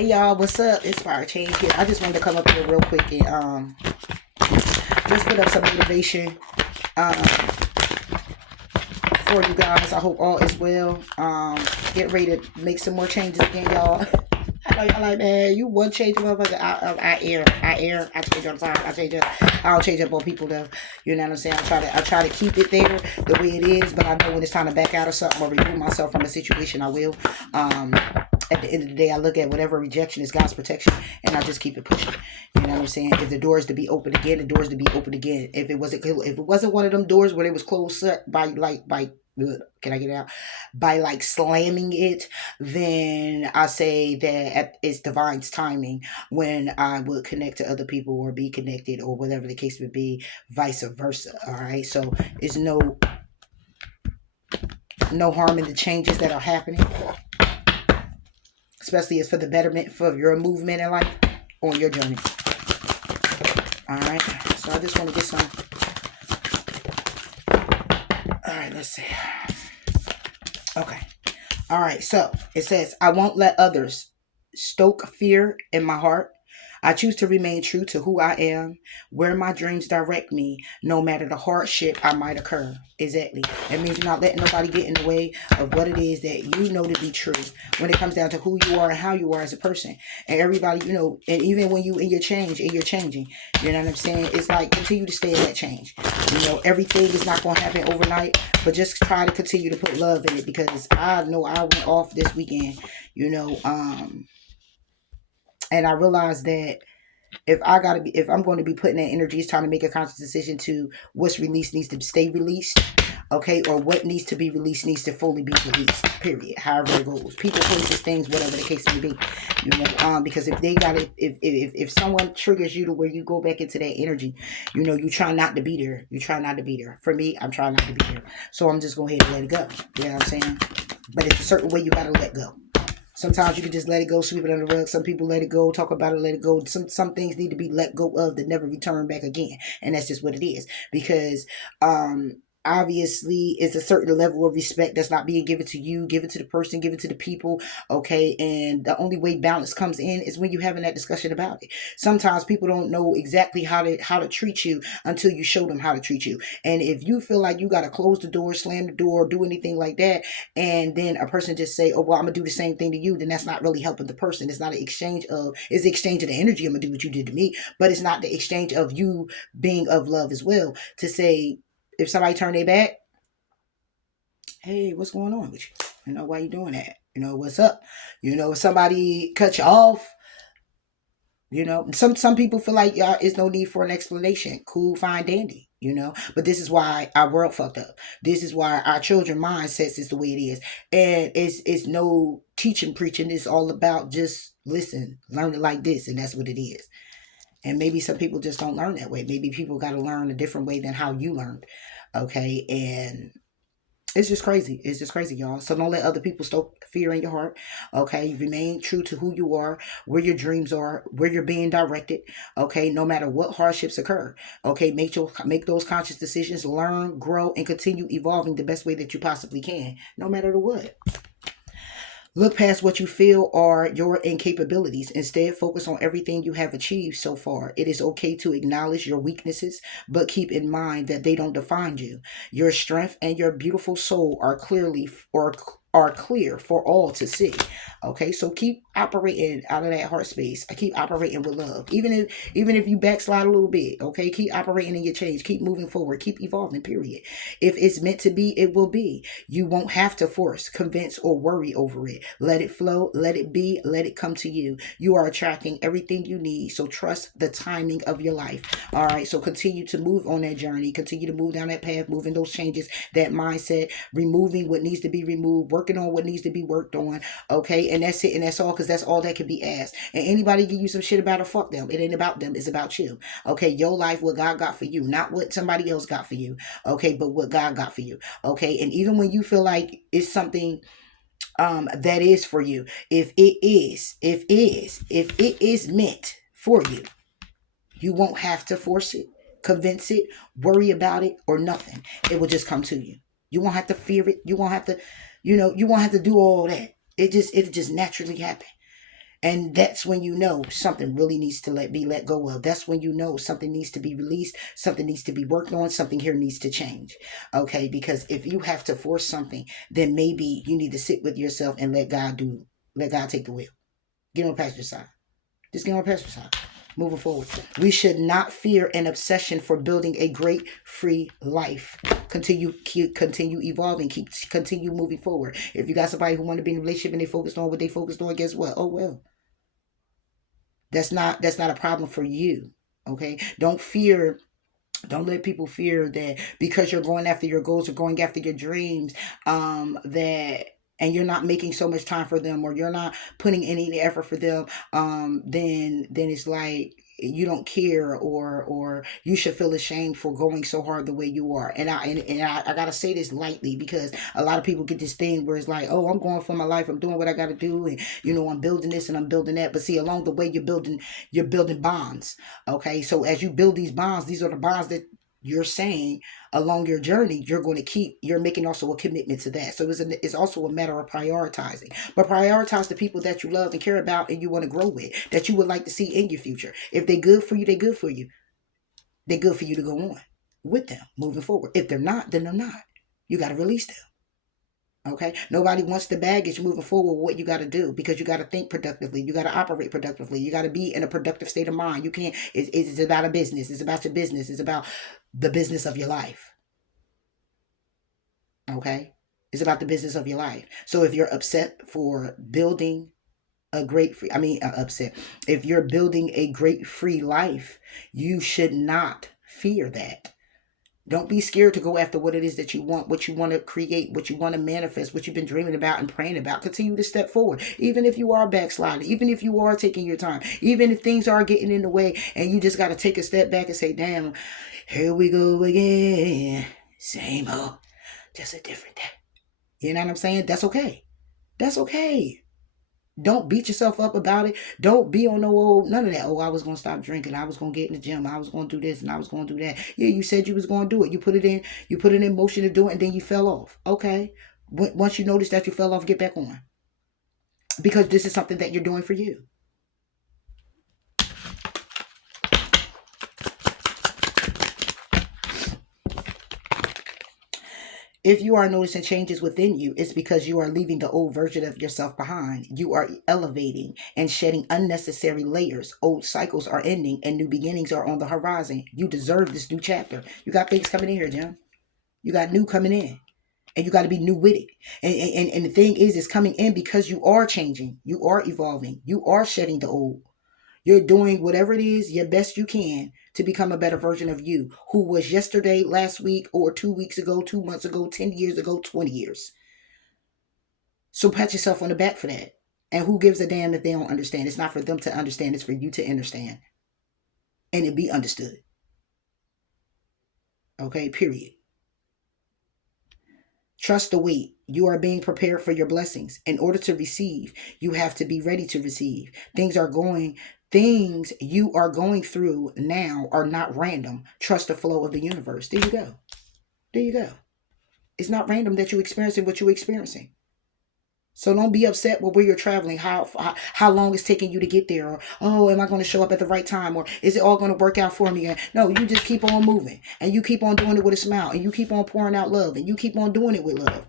Hey y'all, what's up? Inspire Change here. I just wanted to come up here real quick and just put up some motivation um for you guys. I hope all is well. Get ready to make some more changes again, y'all. I know y'all like, man, you one change motherfucker. I change all the time. I change up. I don't change up on people though. You know what I'm saying? I try to keep it there the way it is, but I know when it's time to back out of something or remove myself from a situation, I will. Um, at the end of the day, I look at whatever rejection is God's protection, and I just keep it pushing. You know what I'm saying? If the doors to be open again, the doors to be open again. If it wasn't one of them doors where it was closed by can I get it out? By like slamming it, then I say that it's divine's timing when I would connect to other people or be connected or whatever the case would be, vice versa. All right. So it's no harm in the changes that are happening, especially as for the betterment for your movement in life on your journey. All right. So I just want to get some. All right. Let's see. Okay. All right. So it says, I won't let others stoke fear in my heart. I choose to remain true to who I am, where my dreams direct me, no matter the hardship I might occur. Exactly. That means you're not letting nobody get in the way of what it is that you know to be true when it comes down to who you are and how you are as a person. And everybody, and even when you in your change and you're changing, you know what I'm saying? It's like continue to stay in that change. Everything is not going to happen overnight, but just try to continue to put love in it because I know I went off this weekend, and I realized that if I'm going to be putting that energy, it's time to make a conscious decision to what's released needs to stay released, okay, or what needs to be released needs to fully be released. Period. However it goes, people, places, things, whatever the case may be, because if they got it, if someone triggers you to where you go back into that energy, you try not to be there. You try not to be there. For me, I'm trying not to be there, so I'm just going ahead and let it go. You know what I'm saying? But it's a certain way you got to let go. Sometimes you can just let it go, sweep it under the rug. Some people let it go, talk about it, let it go. Some things need to be let go of that never return back again. And that's just what it is. Because obviously it's a certain level of respect that's not being given to you, given to the person, given to the people. Okay. And the only way balance comes in is when you're having that discussion about it. Sometimes people don't know exactly how to treat you until you show them how to treat you. And if you feel like you got to close the door, slam the door, do anything like that, and then a person just say, oh, well, I'm gonna do the same thing to you, then that's not really helping the person. It's not an exchange of, it's the exchange of the energy. I'm gonna do what you did to me, but it's not the exchange of you being of love as well. To say, if somebody turn their back, hey, what's going on with you? Why you doing that? What's up? If somebody cut you off, some people feel like there's no need for an explanation. Cool, fine, dandy. But this is why our world fucked up. This is why our children mindsets is the way it is. And it's no teaching, preaching. It's all about just listen, learn it like this, and that's what it is. And maybe some people just don't learn that way. Maybe people got to learn a different way than how you learned. Okay. And it's just crazy. It's just crazy, y'all. So don't let other people stoke fear in your heart. Okay. Remain true to who you are, where your dreams are, where you're being directed. Okay. No matter what hardships occur. Okay. Make those conscious decisions, learn, grow, and continue evolving the best way that you possibly can, no matter the what. Look past what you feel are your incapabilities. Instead, focus on everything you have achieved so far. It is okay to acknowledge your weaknesses, but keep in mind that they don't define you. Your strength and your beautiful soul are clear for all to see. Okay, so keep operating out of that heart space. I keep operating with love, even if you backslide a little bit. Okay, keep operating in your change. Keep moving forward. Keep evolving. Period. If it's meant to be, it will be. You won't have to force, convince, or worry over it. Let it flow. Let it be. Let it come to you. You are attracting everything you need. So trust the timing of your life. All right. So continue to move on that journey. Continue to move down that path, moving those changes, that mindset, removing what needs to be removed, working on what needs to be worked on. Okay. And that's it. And that's all, because that's all that can be asked. And anybody give you some shit about it, fuck them. It ain't about them. It's about you. Okay. Your life, what God got for you, not what somebody else got for you. Okay. But what God got for you. Okay. And even when you feel like it's something that is for you, if it is meant for you, you won't have to force it, convince it, worry about it, or nothing. It will just come to you. You won't have to fear it. You won't have to, you won't have to do all that. It just naturally happen. And that's when you know something really needs to be let go of. That's when you know something needs to be released, something needs to be worked on, something here needs to change. Okay, because if you have to force something, then maybe you need to sit with yourself and let God take the wheel. Get on past your side. Just get on past your side. Moving forward. We should not fear an obsession for building a great free life. Continue evolving. Continue moving forward. If you got somebody who want to be in a relationship and they focused on what they focused on, guess what? Oh well. That's not a problem for you. Okay. Don't let people fear that because you're going after your goals or going after your dreams, that and you're not making so much time for them, or you're not putting any effort for them, then it's like you don't care, or you should feel ashamed for going so hard the way you are. And I gotta say this lightly, because a lot of people get this thing where it's like, oh, I'm going for my life, I'm doing what I gotta do, and I'm building this and I'm building that. But see, along the way you're building bonds. Okay, so as you build these bonds, these are the bonds that you're saying along your journey you're making also a commitment to that. So it's also a matter of prioritizing, but prioritize the people that you love and care about and you want to grow with, that you would like to see in your future. If they good for you, they good for you. They're good for you to go on with them moving forward. If they're not, then they're not. You got to release them. Okay, nobody wants the baggage moving forward. What you got to do, because you got to think productively, you got to operate productively, you got to be in a productive state of mind. You can't. It's about a business. It's about your business. It's about the business of your life. Okay, it's about the business of your life. So if you're upset for building a great free, I mean, upset. If you're building a great free life, you should not fear that. Don't be scared to go after what it is that you want, what you want to create, what you want to manifest, what you've been dreaming about and praying about. Continue to step forward. Even if you are backsliding, even if you are taking your time, even if things are getting in the way and you just got to take a step back and say, damn, here we go again. Same old, just a different day. You know what I'm saying? That's okay. That's okay. Don't beat yourself up about it. Don't be on no old none of that. Oh, I was gonna stop drinking. I was gonna get in the gym. I was gonna do this and I was gonna do that. Yeah, you said you was gonna do it. You put it in. You put it in motion to do it, and then you fell off. Okay. Once you notice that you fell off, get back on, because this is something that you're doing for you. If you are noticing changes within you, it's because you are leaving the old version of yourself behind. You are elevating and shedding unnecessary layers. Old cycles are ending and new beginnings are on the horizon. You deserve this new chapter. You got things coming in here, Jim. You got new coming in. And you got to be new with it. And the thing is, it's coming in because you are changing. You are evolving. You are shedding the old. You're doing whatever it is, your best you can, to become a better version of you, who was yesterday, last week, or 2 weeks ago, 2 months ago, 10 years ago, 20 years. So pat yourself on the back for that. And who gives a damn if they don't understand? It's not for them to understand, it's for you to understand. And it be understood. Okay, period. Trust the wait. You are being prepared for your blessings. In order to receive, you have to be ready to receive. Things you are going through now are not random. Trust the flow of the universe. There you go. There you go. It's not random that you're experiencing what you're experiencing. So don't be upset with where you're traveling, how long it's taking you to get there, or oh, am I going to show up at the right time, or is it all going to work out for me? No, you just keep on moving, and you keep on doing it with a smile, and you keep on pouring out love, and you keep on doing it with love,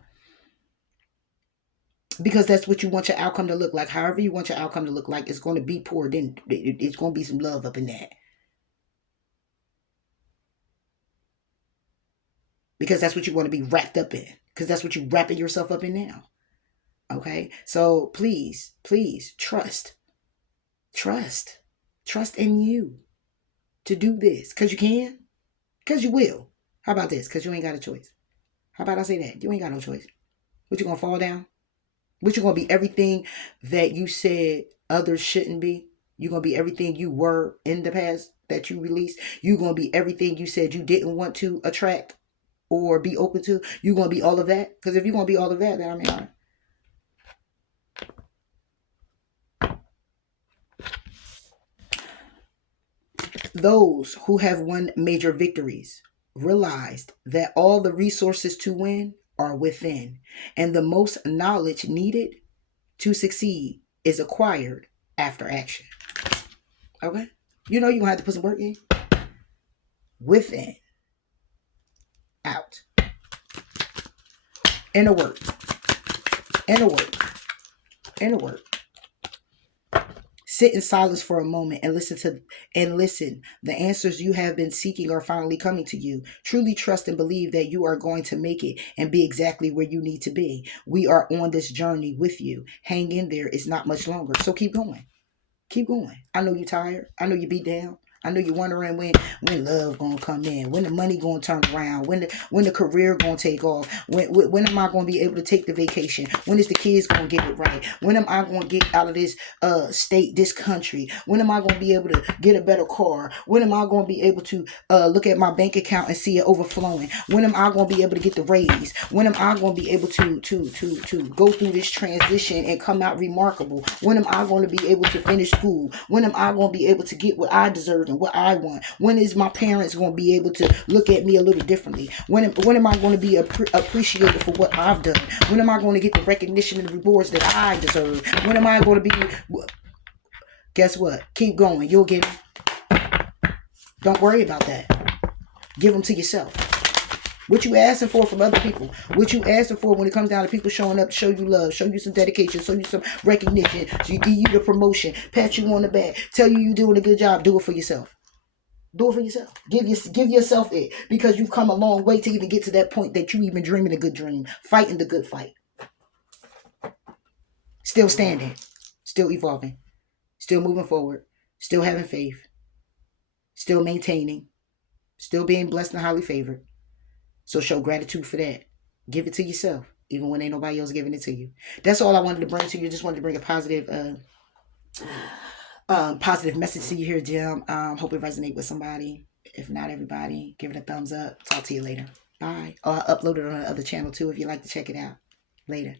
because that's what you want your outcome to look like. However you want your outcome to look like, it's going to be poured in. It's going to be some love up in that, because that's what you want to be wrapped up in, because that's what you're wrapping yourself up in now. Okay, so please trust, trust in you to do this, because you can, because you will. How about this? Because you ain't got a choice. How about I say that? You ain't got no choice. What, you gonna fall down? What, you gonna be everything that you said others shouldn't be? You gonna be everything you were in the past that you released? You gonna be everything you said you didn't want to attract or be open to? You gonna be all of that? Because if you gonna be all of that, then I mean, all right. Those who have won major victories realized that all the resources to win are within, and the most knowledge needed to succeed is acquired after action. Okay? You know you're going to have to put some work in. Within. Out. Inner work. Inner work. Inner work. Sit in silence for a moment and listen. The answers you have been seeking are finally coming to you. Truly trust and believe that you are going to make it and be exactly where you need to be. We are on this journey with you. Hang in there. It's not much longer. So keep going. Keep going. I know you're tired. I know you beat down. I know you're wondering when love gonna come in, when the money gonna turn around, when the career gonna take off, when am I gonna be able to take the vacation? When is the kids gonna get it right? When am I gonna get out of this state, this country? When am I gonna be able to get a better car? When am I gonna be able to look at my bank account and see it overflowing? When am I gonna be able to get the raise? When am I gonna be able to go through this transition and come out remarkable? When am I gonna be able to finish school? When am I gonna be able to get what I deserve and what I want? When is my parents going to be able to look at me a little differently? When am I going to be appreciated for what I've done? When am I going to get the recognition and the rewards that I deserve? When am I going to be... Guess what? Keep going. You'll get it. Don't worry about that. Give them to yourself. What you asking for from other people, what you asking for when it comes down to people showing up to show you love, show you some dedication, show you some recognition, so you give you the promotion, pat you on the back, tell you you're doing a good job, do it for yourself. Do it for yourself. Give yourself it, because you've come a long way to even get to that point that you even dreaming a good dream, fighting the good fight. Still standing, still evolving, still moving forward, still having faith, still maintaining, still being blessed and highly favored. So show gratitude for that. Give it to yourself, even when ain't nobody else giving it to you. That's all I wanted to bring to you. Just wanted to bring a positive message to you here, Jim. Hope it resonates with somebody. If not everybody, give it a thumbs up. Talk to you later. Bye. Oh, I uploaded it on another channel too if you'd like to check it out. Later.